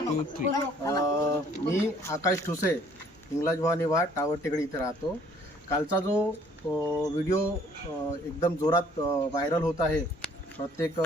To three मी आकाश ठुसे इंग्लज भवानी वाट टावर टेकडी इथे राहतो. कालचा जो व्हिडिओ एकदम जोरात व्हायरल होत आहे प्रत्येक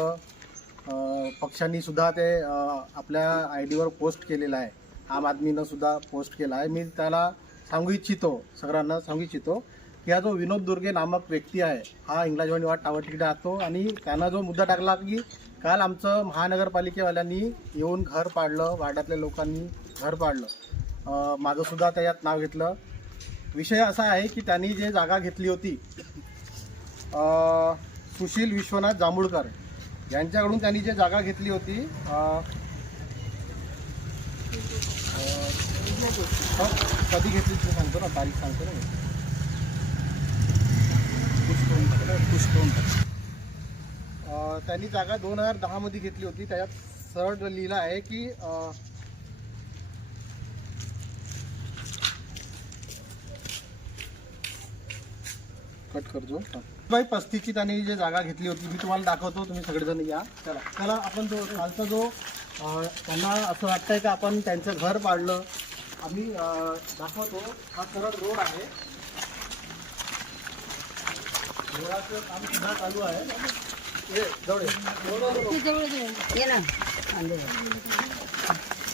पक्षांनीसुद्धा ते आपल्या आय डीवर पोस्ट केलेलं आहे. आम आदमीनं सुद्धा पोस्ट केला आहे. मी त्याला सांगू इच्छितो सगळ्यांना सांगू इच्छितो की हा जो विनोद दुर्गे नामक व्यक्ती आहे हा इंग्लजवाणी वाट टावर तिकडे राहतो आणि त्यांना जो मुद्दा टाकला की काल आमचं महानगरपालिकेवाल्यांनी येऊन घर पाडलं वाड्यातल्या लोकांनी घर पाडलं. माझंसुद्धा त्याच्यात नाव घेतलं. विषय असा आहे की त्यांनी जे जागा घेतली होती सुशील विश्वनाथ जांभूळकर यांच्याकडून त्यांनी जे जागा घेतली होती कधी घेतली ते सांगतो ना तारीख सांगतो ना मी. पुष्कळून त्यांनी जागा दोन हजार दहामध्ये घेतली होती. त्याच्यात सरळ लिहिलं आहे की कट करतो. बाई पस्तीची त्यांनी जी जागा घेतली होती मी तुम्हाला दाखवतो तुम्ही सगळेजण या. चला. चला आपण जो कालचा जो त्यांना असं वाटतंय का आपण त्यांचं घर पाडलं. आम्ही दाखवतो. हा सरळ रोड आहे. रोडाचं काम सुद्धा चालू आहे. ये. ना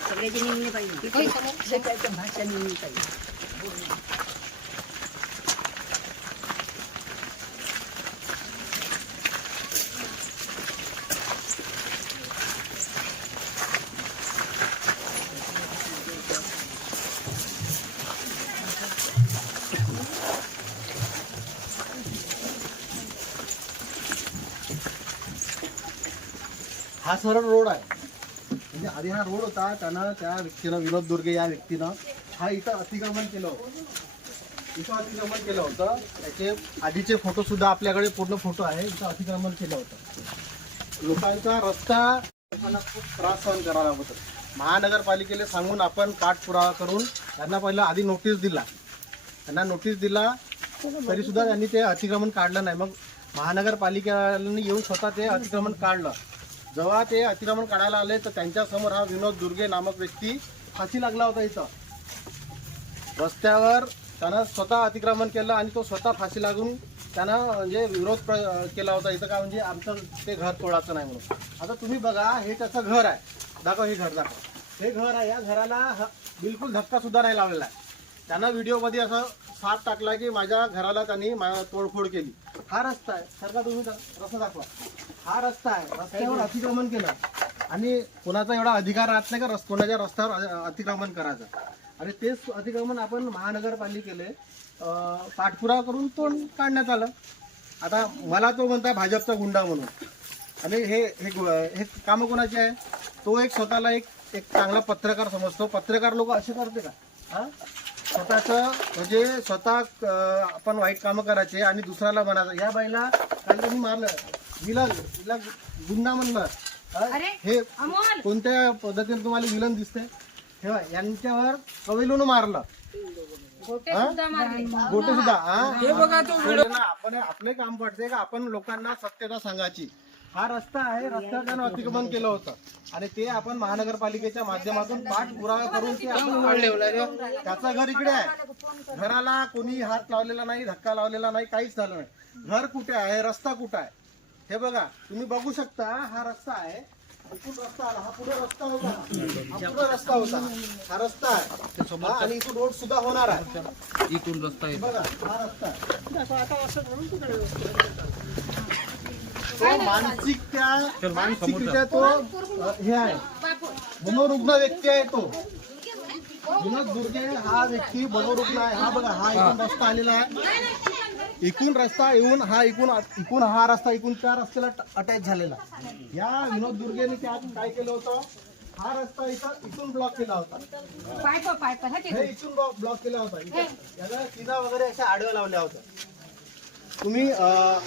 सगळ्याची निघली पाहिजे सगळ्याच्या भाषा निघली पाहिजे हा सरळ रोड आहे. म्हणजे आधी हा रोड होता त्यानं त्या व्यक्तीनं विनोद दुर्गे या व्यक्तीनं हा इथं अतिक्रमण केलं होतं. इथं अतिक्रमण केलं होतं. त्याचे आधीचे फोटो सुद्धा आपल्याकडे पूर्ण फोटो आहे. इथं अतिक्रमण केलं होतं. लोकांचा रस्ता लोकांना खूप त्रास सहन करावा लागत महानगरपालिकेला सांगून आपण पाठपुरावा करून त्यांना पहिला आधी नोटीस दिला. त्यांना नोटीस दिला तरी सुद्धा त्यांनी ते अतिक्रमण काढलं नाही. मग महानगरपालिकेने येऊन स्वतः ते अतिक्रमण काढलं. जेव्हा ते अतिक्रमण काढायला आले तर त्यांच्यासमोर हा विनोद दुर्गे नामक व्यक्ती फाशी लागला होता इथं. रस्त्यावर त्यानं स्वतः अतिक्रमण केलं आणि तो स्वतः फाशी लागून त्यानं म्हणजे विरोध प्र- केला होता. इथं का म्हणजे आमचं ते घर तोडायचं नाही म्हणून. आता तुम्ही बघा हे त्याचं घर आहे. दाखव हे घर दाखव. हे घर आहे या घराला बिलकुल धक्का सुद्धा नाही लावलेला आहे. त्यानं व्हिडिओमध्ये असं साथ टाकला की माझ्या घराला त्यांनी मा- तोडफोड केली. हा रस्ता आहे. सरका तुम्ही रस्ता दाखवा. हा रस्ता आहे. रस्त्यावर अतिक्रमण केलं. आणि कोणाचा एवढा अधिकार राहत नाही का? रस कोणाच्या रस्त्यावर अतिक्रमण करायचं. आणि तेच अतिक्रमण आपण महानगरपालिकेले पाठपुरावा करून तोंड काढण्यात आलं. आता मला तो म्हणता भाजपचा गुंडा म्हणून. आणि हे हे हे कामं कोणाचे आहे? तो एक स्वतःला एक एक चांगला पत्रकार समजतो. पत्रकार लोक असे करते का? हा? स्वतःचं म्हणजे स्वतः आपण वाईट कामं करायचे आणि दुसऱ्याला म्हणायचं या बाईला काल त्यांनी मारलं. विलन तिला गुंडा म्हणलं हा? हे कोणत्या पद्धतीने तुम्हाला विलन दिसते हे बघ, यांच्यावर कविलून मारलं. हा? गोटे सुद्धा हा? ना, आपण आपले काम पडते का? आपण लोकांना सत्यता सांगायची. हा रस्ता आहे रस्त्यावर त्यानं अतिक्रमण केलं होतं. आणि ते आपण महानगरपालिकेच्या माध्यमातून पाठपुरावा करून ते आपण. त्याचं घर इकडे आहे. घराला कोणी हात लावलेला नाही धक्का लावलेला नाही काहीच झालं नाही. घर कुठे आहे? रस्ता कुठे आहे? हे बघा तुम्ही बघू शकता हा रस्ता आहे. इथून रस्ता आला हा पुढे रस्ता होता. हा पुढे रस्ता होता. हा रस्ता आहे. हा, आणि इथून रोड सुद्धा होणार आहे. इथून रस्ता येतो. बघा हा रस्ता आहे. आता आता असं म्हणून तिकडे तो मानसिक त्या मानसिकरित्या तो अ, हे आहे. मनोरुग्ण व्यक्ती आहे तो. विनोद दुर्गे हा व्यक्ती मनोरुग्ण आहे. हा बघा हा इथून रस्ता आलेला आहे. इकून रस्ता येऊन हा इकून इकून हा रस्ता इकून त्या रस्त्याला अटॅच झालेला. या विनोद दुर्गेने त्यात काय केलं होतं? हा रस्ता इथं इथून ब्लॉक केला होता. हा इथून ब्लॉक केला होता. याला किना वगैरे अशा आडव्या लावल्या होत्या. तुम्ही अं,